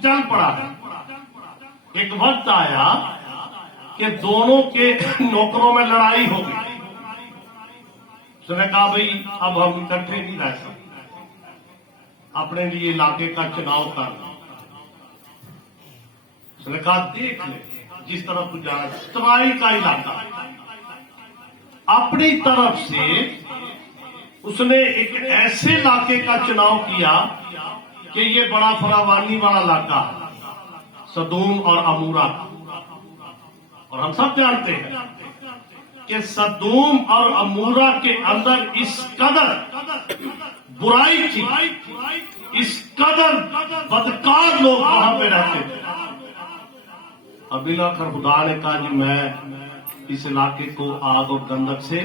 चल पड़ा। एक वक्त आया कि दोनों के नौकरों में लड़ाई हो गई। उसने कहा भाई अब हम इकट्ठे नहीं रह सकते, अपने लिए इलाके का चुनाव करना। उसने कहा देख ले जिस तरफ तू जा, तराई का इलाका, अपनी तरफ से उसने एक ऐसे इलाके का चुनाव किया कि ये बड़ा फरावानी वाला इलाका, सदूम और अमूरा। और हम सब जानते हैं कि सदूम और अमूरा के अंदर इस कदर बुराई थी, इस कदर बदकार लोग वहां पे रहते थे। अभी आखिर खुदा ने कहा जी मैं इस इलाके को आग और गंधक से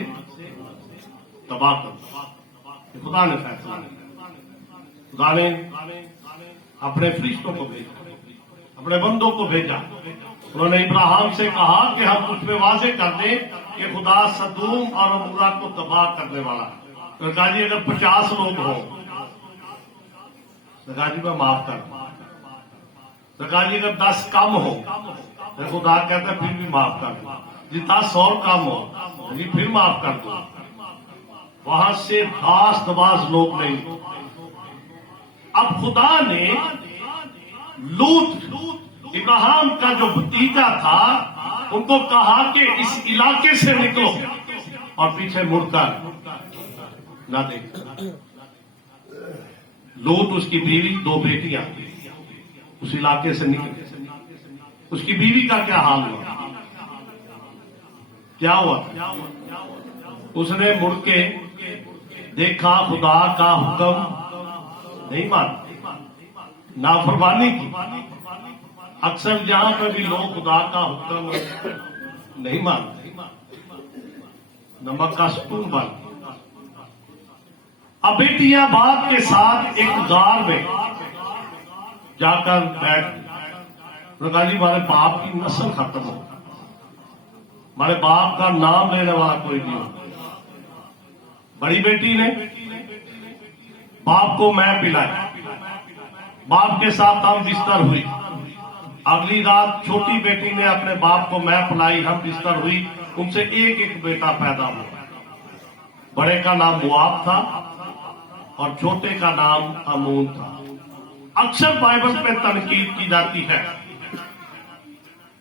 तबाह कर दूं। खुदा ने फैसला किया। खुदा ने अपने फरिश्तों को भेजा, अपने बंदों को भेजा। उन्होंने इब्राहिम से कहा कि हम कुछ पे वाजे कर दें कि खुदा सदूम और अमूरा को तबाह करने वाला है। तो कहा जी अगर 50 लोग हों तो कहा जी मैं माफ कर दूं। तो कहा जी अगर 10 कम हो तो खुदा कहता है फिर भी माफ कर दो। जी 10 और कम हो जी फिर माफ कर दो। वहां से खास नवाज लोग नहीं। अब खुदा ने लूत इब्राहिम का जो भतीजा था उनको कहा कि इस इलाके से निकलो और पीछे मुड़कर ना देख। लूत उसकी बीवी 2 बेटियां उस इलाके से निकले। उसकी बीवी का क्या हाल हुआ, क्या हुआ? उसने मुड़ के देखा, खुदा का हुक्म नहीं माना, नाफरमानी की। अक्सर जहां पर भी लोग खुदा का हुक्म नहीं मानते, नमक का स्पून बन। अब बेटियां बाप के साथ एक गार में जाकर बैठ, कहा जी हमारे बाप की नस्ल खत्म हो, हमारे बाप का नाम लेने वाला कोई नहीं हो। बड़ी बेटी ने बाप को मैं पिलाया, बाप के साथ हम बिस्तर हुई। अगली रात छोटी बेटी ने अपने बाप को मैं पिलाई, हम बिस्तर हुई। उनसे एक एक बेटा पैदा हुआ। बड़े का नाम मुआब था और छोटे का नाम अमून था। अक्सर बाइबल पे तनकीद की जाती है।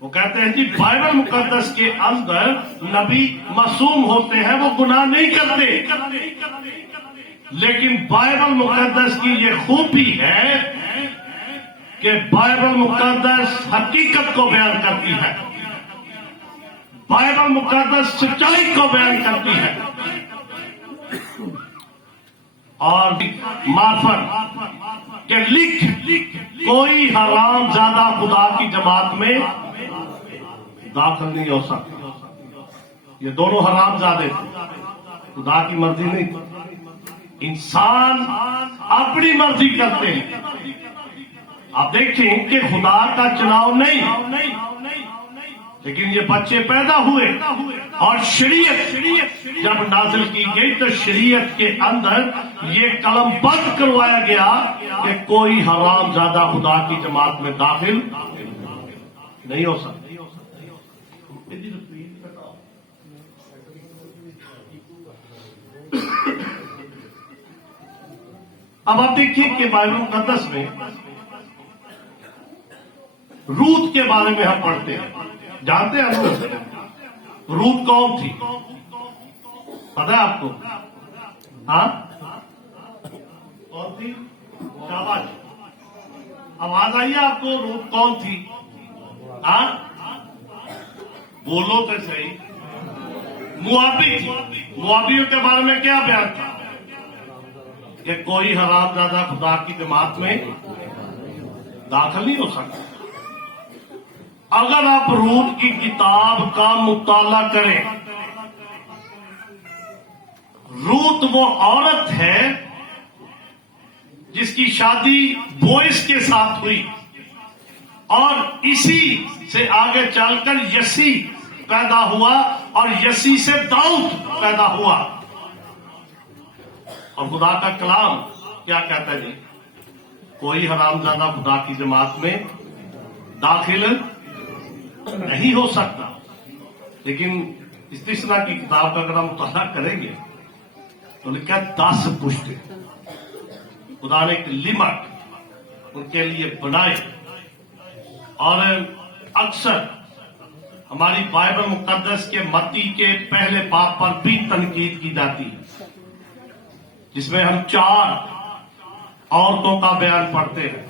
वो कहते हैं जी बाइबल मुकद्दस के अंदर नबी मासूम होते हैं, वो गुनाह नहीं करते। लेकिन बाइबल मुकद्दस की ये खूबी है कि बाइबल मुकद्दस हकीकत को बयान करती है, बाइबल मुकद्दस सच्चाई को बयान करती है। और मार्फत के लिख कोई हराम ज्यादा खुदा की जमात में दाखिल नहीं हो सकते। ये दोनों हराम ज्यादा थे, खुदा की मर्जी नहीं। इंसान अपनी मर्जी करते हैं। आप देखें कि खुदा का चुनाव नहीं, लेकिन ये बच्चे पैदा हुए और शरीयत जब नाजिल की गई तो शरीयत के अंदर ये कलम बंद करवाया गया कि कोई हराम ज्यादा खुदा की जमात में दाखिल नहीं हो सकता। अब आप देखिए कि बाइबल मुकद्दस में रूत के बारे में हम पढ़ते हैं। जानते हैं रूत कौन थी? पता है आपको? हाँ कौन थी? शाबाश, आवाज आई है आपको? रूत कौन थी? हाँ बोलो तो सही। मुआबी थी। मुआबियों के बारे में क्या बयान था कि कोई हरामजादा खुदा की जमात में दाखिल नहीं हो सकता। अगर आप रूत की किताब का मुताला करें, रूत वो औरत है जिसकी शादी बोइस के साथ हुई और इसी से आगे चलकर यसी पैदा हुआ और यसी से दाऊद पैदा हुआ। और खुदा का कलाम क्या कहता है जी? कोई हरामजादा खुदा की जमात में दाखिल नहीं हो सकता। लेकिन इस्तिस्ना की किताब का अगर हम मुताला करेंगे तो लिखा 10 पुश्ते खुदा ने एक लिमिट उनके लिए बनाए। और अक्सर हमारी बाइबल मुकद्दस के मत्ती के पहले बाब पर भी तनकीद की जाती है, जिसमें हम 4 औरतों का बयान पढ़ते हैं,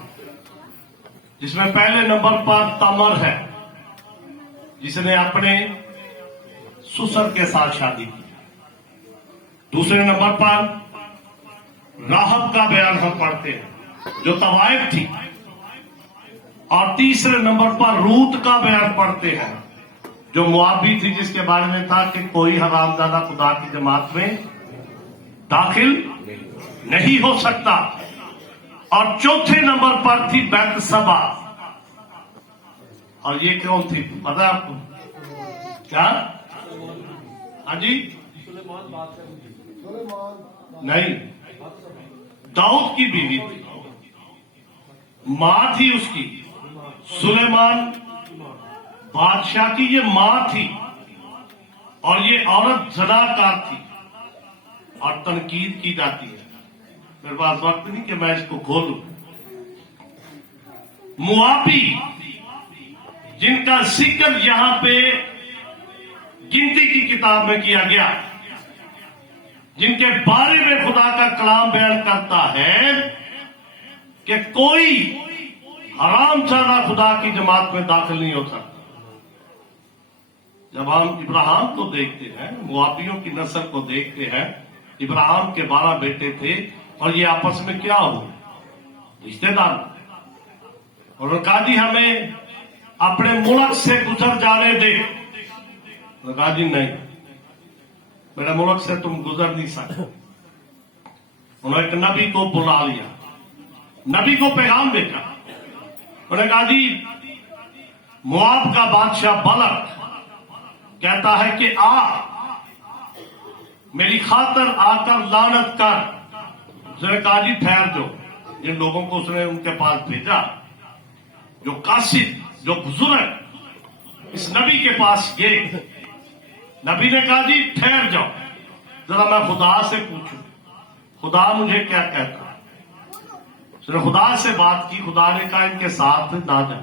जिसमें पहले नंबर पर तमर है, जिसने अपने ससुर के साथ शादी की। दूसरे नंबर पर राहब का बयान हम पढ़ते हैं, जो तवाइफ थी। और तीसरे नंबर पर रूत का बयान पढ़ते हैं, जो मुआबी थी, जिसके बारे में था कि कोई हरामजादा खुदा की जमात में दाखिल नहीं हो सकता। और चौथे नंबर पर थी बैतसबा। और ये कौन थी पता है आपको? क्या? हाँ जी, नहीं, दाऊद की बीवी थी, मां थी उसकी। सुलेमान बादशाह की ये मां थी, और ये औरत जनाकार थी, और तनकीद की जाती है। मेरे पास वक्त नहीं कि मैं इसको खोलूं। मुआबी, जिनका जिक्र यहां पे गिनती की किताब में किया गया, जिनके बारे में खुदा का कलाम बयान करता है कि कोई हरामजादा खुदा की जमात में दाखिल नहीं हो सकता। जब हम इब्राहिम को देखते हैं, मुआबियों की नस्ल को देखते हैं, इब्राहिम के 12 बेटे थे, और ये आपस में क्या हो, रिश्तेदार। और उन्होंने कहा जी हमें अपने मुल्क से गुजर जाने दे। उन्होंने कहा जी नहीं, मेरे मुल्क से तुम गुजर नहीं सकते। उन्होंने एक नबी को बुला लिया, नबी को पैगाम भेजा। उन्होंने कहा जी मुआब का बादशाह बलक कहता है कि आ मेरी खातर आकर लानत कर। उसने कहा जी ठहर जो। जिन लोगों को उसने उनके पास भेजा, जो कासिद, जो बुजुर्ग इस नबी के पास गए, नबी ने कहा जी ठहर जाओ, जरा मैं खुदा से पूछूं, खुदा मुझे क्या कहता है। उसने खुदा से बात की। खुदा ने कहा इनके साथ ना जा।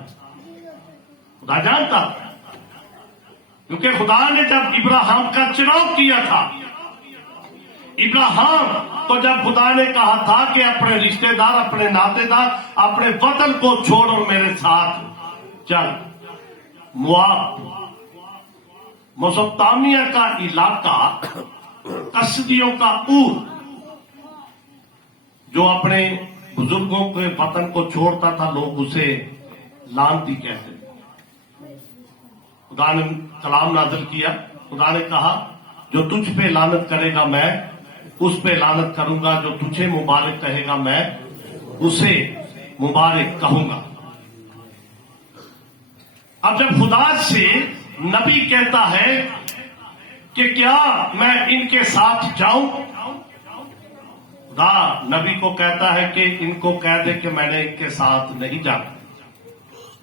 खुदा जानता था, क्योंकि खुदा ने जब इब्राहिम का चुनाव किया था, इब्राहिम को जब खुदा ने कहा था कि अपने रिश्तेदार, अपने नातेदार, अपने वतन को छोड़ और मेरे साथ चल। मुआब मोसोपोटामिया का इलाका, कसदियों का ऊर, जो अपने बुजुर्गों के वतन को छोड़ता था, लोग उसे लानती कहते थे। खुदा ने कलाम नाज़िल किया। खुदा ने कहा जो तुझ पे लानत करेगा मैं उस पे लानत करूंगा, जो तुझे मुबारक कहेगा मैं उसे मुबारक कहूंगा। अब जब खुदा से नबी कहता है कि क्या मैं इनके साथ जाऊं, खुदा नबी को कहता है कि इनको कह दे कि मैंने इनके साथ नहीं जाना।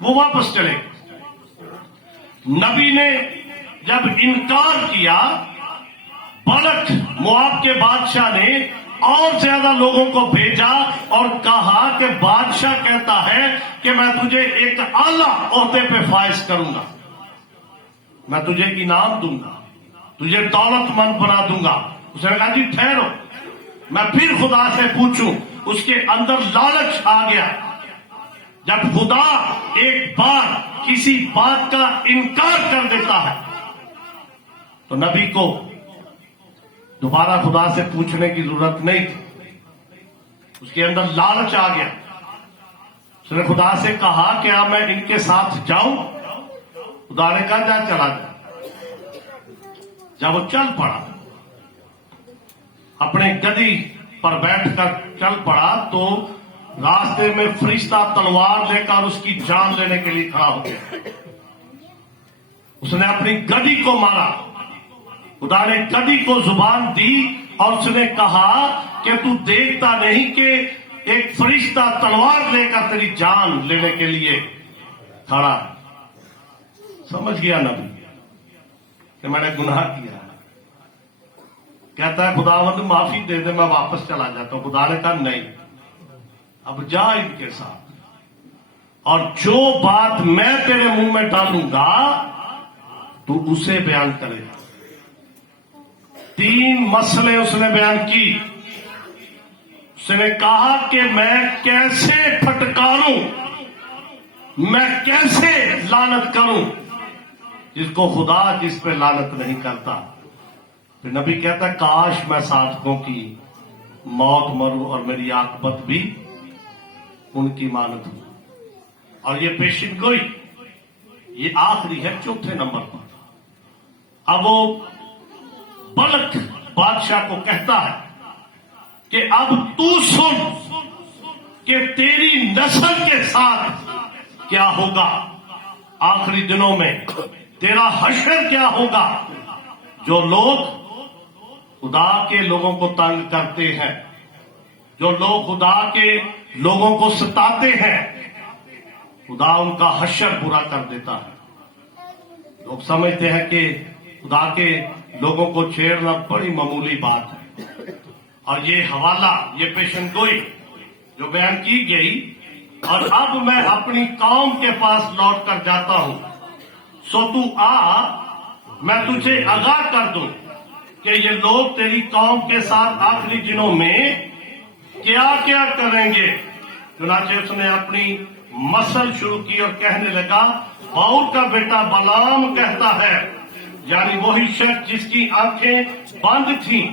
वो वापस चले। नबी ने जब इनकार किया, बलक मुआब के बादशाह ने और ज्यादा लोगों को भेजा और कहा कि बादशाह कहता है कि मैं तुझे एक आला ओहदे पे फाइज करूंगा, मैं तुझे इनाम दूंगा, तुझे दौलतमंद बना दूंगा। उसने कहा जी ठहरो, मैं फिर खुदा से पूछूं। उसके अंदर लालच आ गया। जब खुदा एक बार किसी बात का इनकार कर देता है तो नबी को दोबारा खुदा से पूछने की जरूरत नहीं थी। उसके अंदर लालच आ गया। उसने खुदा से कहा क्या मैं इनके साथ जाऊं? खुदा ने कहा जा, चला जा। जब वो चल पड़ा, अपने गदी पर बैठकर चल पड़ा, तो रास्ते में फरिश्ता तलवार लेकर उसकी जान लेने के लिए खड़ा हो गया। उसने अपनी गदी को मारा। खुदा ने गदी को जुबान दी और उसने कहा कि तू देखता नहीं कि ایک فرشتہ تلوار لے کر تیری جان لینے کے لیے کھڑا ہے۔ سمجھ گیا نبی کہ میں نے گناہ کیا ہے، کہتا ہے خداوند معافی دے دے، میں واپس چلا جاتا ہوں۔ خدا نے کہا نہیں، اب جا ان کے ساتھ، اور جو بات میں تیرے منہ میں ڈالوں گا تو اسے بیان کرے گا۔ 3 مسئلے اس نے بیان کی۔ اس نے کہا کہ میں کیسے پھٹکاروں، میں کیسے لعنت کروں جس کو خدا جس پہ لعنت نہیں کرتا۔ پھر نبی کہتا ہے کاش میں صادقوں کی موت مروں اور میری عاقبت بھی ان کی مانت ہو۔ اور یہ پیشن گوئی یہ آخری ہے 4تھے نمبر پر۔ اب وہ بلک بادشاہ کو کہتا ہے کہ اب تو سن کہ تیری نسل کے ساتھ کیا ہوگا، آخری دنوں میں تیرا حشر کیا ہوگا۔ جو لوگ خدا کے لوگوں کو تنگ کرتے ہیں، جو لوگ خدا کے لوگوں کو ستاتے ہیں، خدا ان کا حشر برا کر دیتا ہے۔ لوگ سمجھتے ہیں کہ خدا کے لوگوں کو چھیڑنا بڑی معمولی بات ہے، اور یہ حوالہ، یہ پیشن گوئی جو بیان کی گئی، اور اب میں اپنی قوم کے پاس لوٹ کر جاتا ہوں، سو تو آ، میں تجھے آگاہ کر دوں کہ یہ لوگ تیری قوم کے ساتھ آخری دنوں میں کیا کیا کریں گے۔ چنانچہ اس نے اپنی مسل شروع کی اور کہنے لگا، باؤل کا بیٹا بلام کہتا ہے، یعنی وہی شخص جس کی آنکھیں بند تھیں،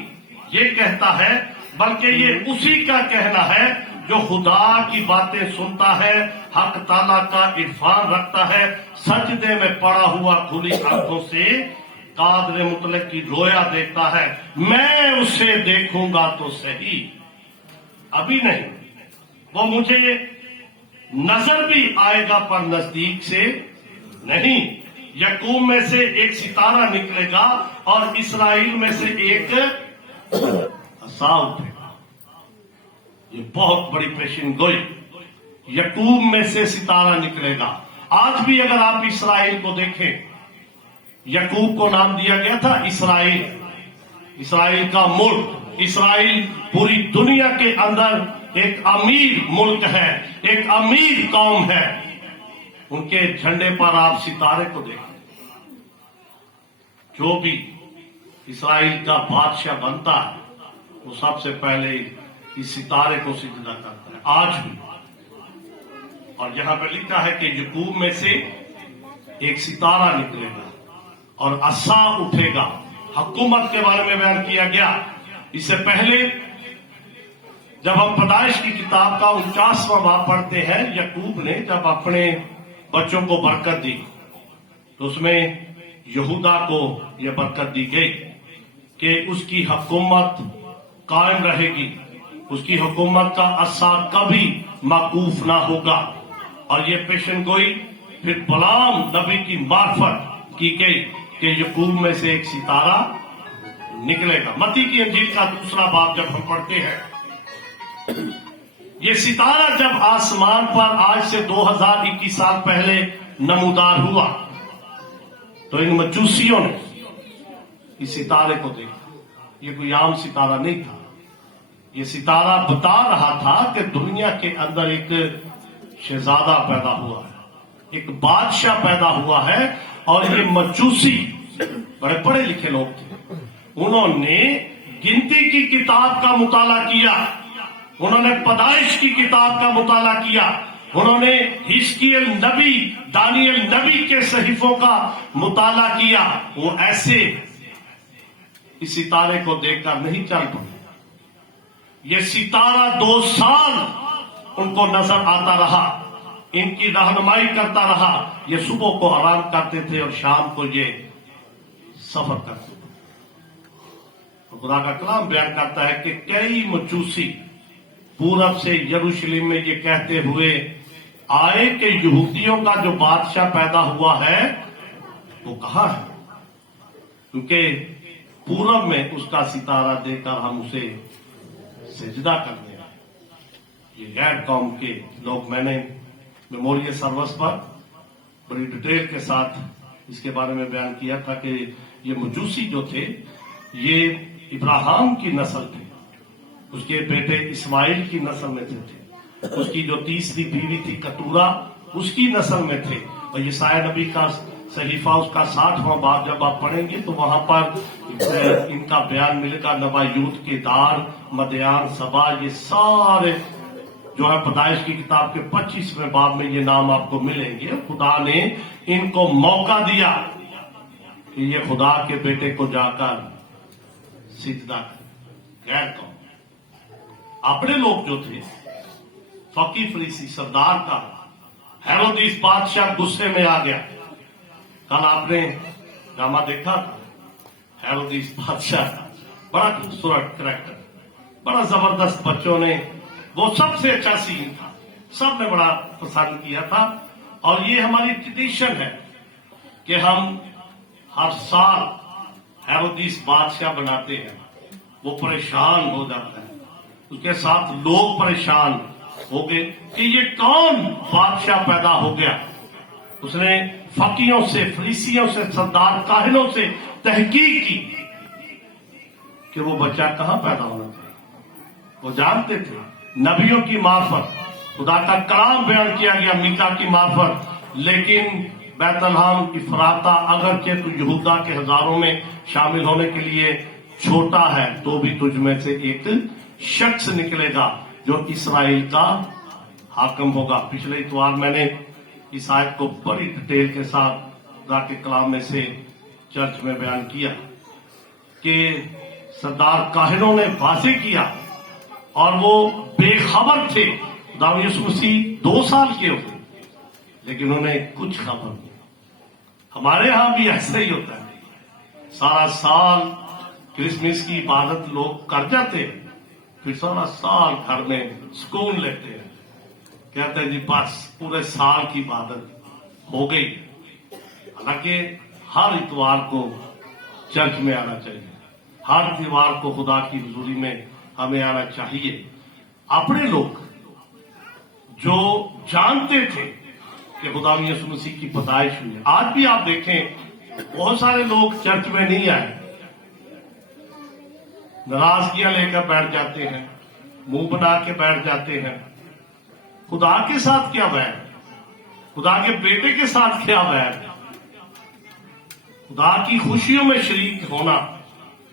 یہ کہتا ہے، بلکہ یہ اسی کا کہنا ہے جو خدا کی باتیں سنتا ہے، حق تعالیٰ کا عرفان رکھتا ہے، سجدے میں پڑا ہوا کھلی آنکھوں سے قادر مطلق کی رویا دیکھتا ہے۔ میں اسے دیکھوں گا تو صحیح، ابھی نہیں، وہ مجھے نظر بھی آئے گا پر نزدیک سے نہیں۔ یعقوب میں سے ایک ستارہ نکلے گا اور اسرائیل میں سے ایک عصا اٹھے گا۔ یہ بہت بڑی پیشن گوئی، یعقوب میں سے ستارہ نکلے گا۔ آج بھی اگر آپ اسرائیل کو دیکھیں، یعقوب کو نام دیا گیا تھا اسرائیل، اسرائیل کا ملک۔ اسرائیل پوری دنیا کے اندر ایک امیر ملک ہے، ایک امیر قوم ہے۔ ان کے جھنڈے پر آپ ستارے کو دیکھیں۔ جو بھی اسرائیل کا بادشاہ بنتا ہے وہ سب سے پہلے اس ستارے کو سجدہ کرتا ہے، آج بھی۔ اور یہاں پہ لکھا ہے کہ یعقوب میں سے ایک ستارہ نکلے گا اور عصا اٹھے گا۔ حکومت کے بارے میں بیان کیا گیا۔ اس سے پہلے جب ہم پیدائش کی کتاب کا 49واں باب پڑھتے ہیں، یعقوب نے جب اپنے بچوں کو برکت دی تو اس میں یہودا کو یہ برکت دی گئی کہ اس کی حکومت قائم رہے گی، اس کی حکومت کا عصا کبھی موقوف نہ ہوگا۔ اور یہ پیشن گوئی پھر بلام نبی کی معرفت کی گئی کہ یعقوب میں سے ایک ستارہ نکلے گا۔ متی کی انجیل کا 2 باب جب ہم پڑھتے ہیں، یہ ستارہ جب آسمان پر آج سے 2021 سال پہلے نمودار ہوا تو ان مجوسیوں نے اس ستارے کو دیکھا۔ یہ کوئی عام ستارہ نہیں تھا، یہ ستارہ بتا رہا تھا کہ دنیا کے اندر ایک شہزادہ پیدا ہوا ہے، ایک بادشاہ پیدا ہوا ہے۔ اور یہ مجوسی بڑے پڑھے لکھے لوگ تھے، انہوں نے گنتی کی کتاب کا مطالعہ کیا، انہوں نے پیدائش کی کتاب کا مطالعہ کیا، انہوں نے حزقیل نبی، دانیل نبی کے صحیفوں کا مطالعہ کیا۔ وہ ایسے اس ستارے کو دیکھ کر نہیں چل پڑے، یہ ستارہ 2 سال ان کو نظر آتا رہا، ان کی رہنمائی کرتا رہا۔ یہ صبح کو آرام کرتے تھے اور شام کو یہ سفر کرتے تھے۔ خدا کا کلام بیان کرتا ہے کہ کئی مجوسی پورب سے یروشلم میں یہ کہتے ہوئے آئے کہ یہودیوں کا جو بادشاہ پیدا ہوا ہے وہ کہاں ہے، کیونکہ پورب میں اس کا ستارہ دے کر ہم اسے سجدہ کرنے آئے۔ ये गैर कौम के लोग, मैंने मेमोरियल सर्विस पर बड़ी डिटेल के साथ इसके बारे में बयान किया था कि ये मजूसी जो थे ये इब्राहिम की नस्ल थे, उसके बेटे इस्माइल की नस्ल में थे, उसकी जो तीसरी बीवी थी कतूरा उसकी नस्ल में थे। और यशायाह नबी का सहीफा उसका 60वां बाब जब आप पढ़ेंगे तो वहां पर इनका बयान मिलेगा। नबायूत के दार, मदयान, सबा, ये सारे जो है पैदाइश की किताब के 25वें बाब में ये नाम आपको मिलेंगे। खुदा ने इनको मौका दिया कि ये खुदा के बेटे को जाकर सिजदा कर। गैर कौम अपने लोग जो थे, फकी फरीसी सरदार का हेरोदिस बादशाह गुस्से में आ गया। कल आपने ड्रामा देखा था हेरोदिस बादशाह का, बड़ा खूबसूरत करैक्टर, बड़ा जबरदस्त, बच्चों ने वो सबसे अच्छा सीन था, सबने बड़ा पसंद किया था। और ये हमारी ट्रेडिशन है कि हम हर साल हेरोदिस बादशाह बनाते हैं। वो परेशान हो जाता है, उसके साथ लोग परेशान हो गए कि ये कौन बादशाह पैदा हो गया। उसने फकीयों से, फरीसियों से, सरदार काहिनों से तहकीक की कि वो बच्चा कहां पैदा होना चाहिए। वो जानते थे नबियों की मार्फत, खुदा का कलाम बयान किया गया मीका की मार्फत, लेकिन बैतलहम इफराता अगरचे तो यहूदा के हजारों में शामिल होने के लिए छोटा है, तो भी तुझ में से एक शख्स निकलेगा जो इस्राएल का हाकिम होगा। पिछले इतवार मैंने इस आयत को बड़ी डिटेल के साथ खुदा के कलाम में से चर्च में बयान किया कि सरदार काहिनों ने वाजे किया और वो बेखबर थे। खुदा यीशु मसीह 2 साल के होते, लेकिन उन्हें कुछ खबर नहीं। हमारे यहां भी ऐसा ही होता है, सारा साल क्रिसमस की इबादत लोग कर जाते हैं, फिर सारा साल घर में सुकून लेते हैं, कहते हैं जी बस पूरे साल की इबादत हो गई। हालांकि हर इतवार को चर्च में आना चाहिए, हर इतवार को खुदा की हुजूरी में हमें आना चाहिए। अपने लोग जो जानते थे कि खुदा यीशु मसीह की पैदाइश हुई है, आज भी आप देखें बहुत सारे लोग चर्च में नहीं आए, नाराजगियां लेकर बैठ जाते हैं, मुंह बना के बैठ जाते हैं। खुदा के साथ क्या बैर, खुदा के बेटे के साथ क्या बैर। खुदा की खुशियों में शरीक होना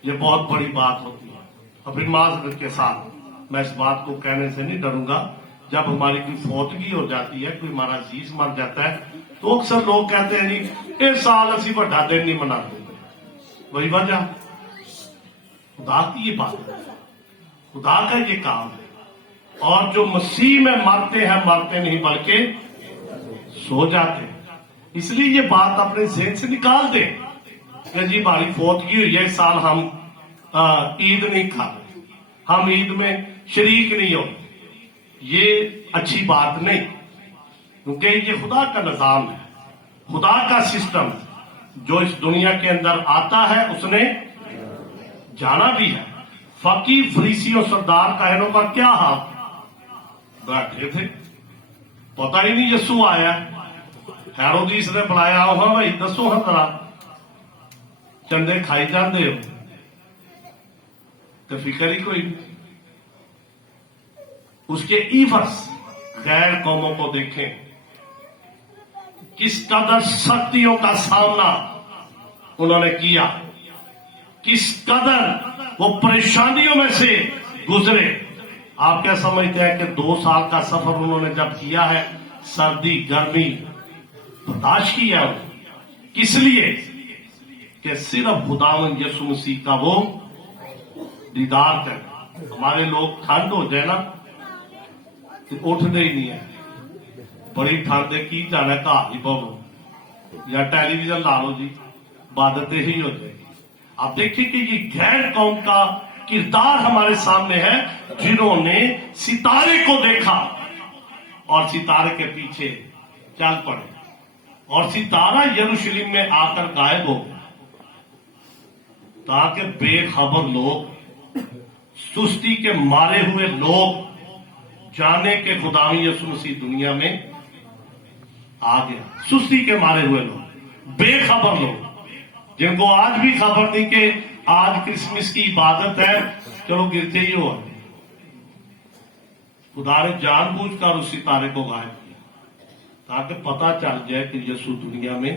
यह बहुत बड़ी बात होती है। अपनी माजरत के साथ मैं इस बात को कहने से नहीं डरूंगा, जब हमारी कोई फौतगी हो जाती है, कोई हमारा अजीज मर जाता है, तो अक्सर लोग कहते हैं जी इस साल असी बड़ा दिन नहीं मनाते। वही वजह खुदा की ये बात है, खुदा का ये काम है। और जो मसीह में मरते हैं, मरते नहीं बल्कि सो जाते हैं। इसलिए ये बात अपने ज़हन से निकाल दे कि जी हमारी फौतगी हुई है, इस साल हम ईद नहीं खा रहे, हम ईद में शरीक नहीं हो। ये अच्छी बात नहीं, क्योंकि ये खुदा का निजाम है, खुदा का सिस्टम। जो इस दुनिया के अंदर आता है उसने जाना भी है। फकी फरीसी और सरदार काहिनों का क्या हाल, बैठे थे, पता ही नहीं यसू आया। हेरोदिस ने बुलाया होगा, भाई दसो हाँ जरा चंदे खाई जाते हो, तो फिक्र ही कोई नहीं। उसके इवस गैर कौमों को देखें, किस कदर शक्तियों का सामना उन्होंने किया, किस कदर वो परेशानियों में से गुजरे। आप क्या समझते हैं कि 2 साल का सफर उन्होंने जब किया है, सर्दी गर्मी बर्दाश्त किया, किस लिए कि सिर्फ खुदावंद यीशु मसीह का वो दीदार कर। हमारे लोग ठंड हो जाए ना तो उठते ही नहीं है, बड़ी ठंड की जाना घाह ही पाओ या टेलीविजन ला लो जी, बादत ही हो जाएगी। आप देखिए कि ये गैर कौम का किरदार हमारे सामने है, जिन्होंने सितारे को देखा और सितारे के पीछे चल पड़े, और सितारा यरूशलेम में आकर गायब हो गया, ताकि बेखबर लोग, सुस्ती के मारे हुए लोग, जाने के खुदावी यसु मसीह दुनिया में आ गया। सुस्ती के मारे हुए लोग, बेखबर लोग, जिनको आज भी खबर नहीं कि आज क्रिसमस की इबादत है, चलो गिरते ही हो, खुदा ने जानबूझकर उस सितारे को गायब किया ताकि पता चल जाए कि यसु दुनिया में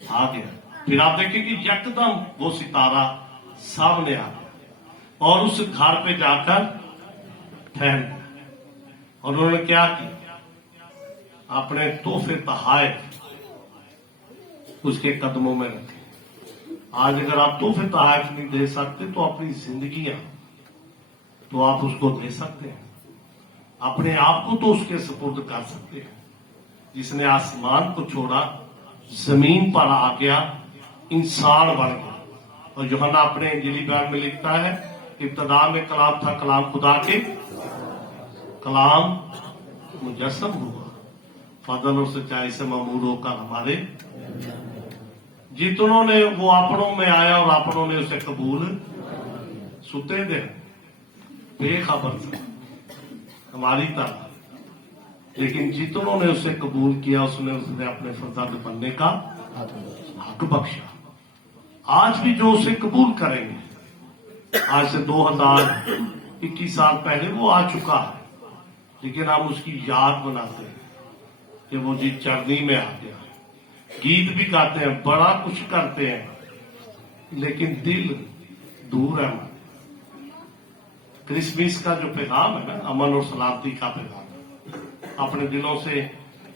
आ गया। फिर आप देखिए कि यकदम वो सितारा सामने आ गया और उस घर पे जाकर ठहर गया। और उन्होंने क्या किया? अपने तोहफे तहाइफ उसके कदमों में रखे। आज अगर आप तोहफे तहाइफ नहीं दे सकते तो अपनी जिंदगियां तो आप उसको दे सकते हैं, अपने आप को तो उसके सुपुर्द कर सकते हैं। जिसने आसमान को छोड़ा, जमीन पर आ गया, इंसान बन गया। और यूहन्ना अपने इंजीली बयान में लिखता है, इब्तदा में कलाम था, कलाम खुदा के, कलाम मुजस्सम हुआ, फजल और सच्चाई से ममूर होकर हमारे जितनों ने वो अपनों में आया और अपनों ने उसे कबूल सुते दे बेखबर था हमारी तरह, लेकिन जितनों ने उसे कबूल किया उसने अपने फर्जंद बनने का हक बख्शा। आज भी जो उसे कबूल करेंगे, आज से 2021 साल पहले वो आ चुका है, लेकिन हम उसकी याद बनाते हैं कि वो जी चरनी में आ गया। गीत भी गाते हैं, बड़ा कुछ करते हैं, लेकिन दिल दूर है। क्रिसमस का जो पैगाम है ना, अमन और सलामती का पैगाम, अपने दिलों से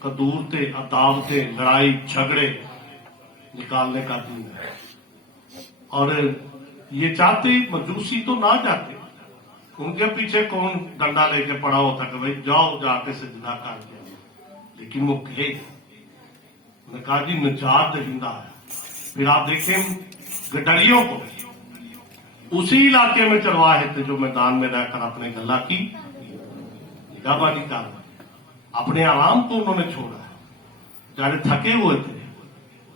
कदूरते, अदावतें, लड़ाई झगड़े निकालने का दिन है। और ये चाहते मजूसी तो ना जाते, उनके पीछे कौन डंडा लेके पड़ा होता कि भाई जाओ जाके सजदा कर दिया, लेकिन वो कहे उन्होंने कहा जी निजात दहिंदा है। फिर आप देखें गडरियों को उसी इलाके में चलवाए थे जो मैदान में रहकर अपने गला की निगाहबानी कर, अपने आराम को उन्होंने छोड़ा, जाने थके हुए थे,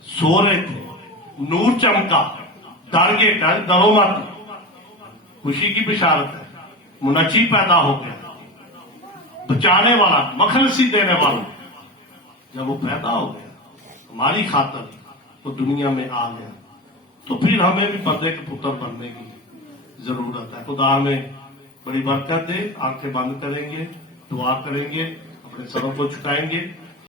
सो रहे थे, नूर चमका, डर गए, डरो मत, खुशी की बिशारत है, मुनच्ची पैदा हो गया, बचाने वाला, मखलसी देने वाला, जब वो पैदा हो गया हमारी खातर वो दुनिया में आ गया, तो फिर हमें भी बंदे के पुत्र बनने की जरूरत है। खुदा हमें बड़ी बरकत दे। आंखें बंद करेंगे, दुआ करेंगे, अपने सरों को झुकाएंगे।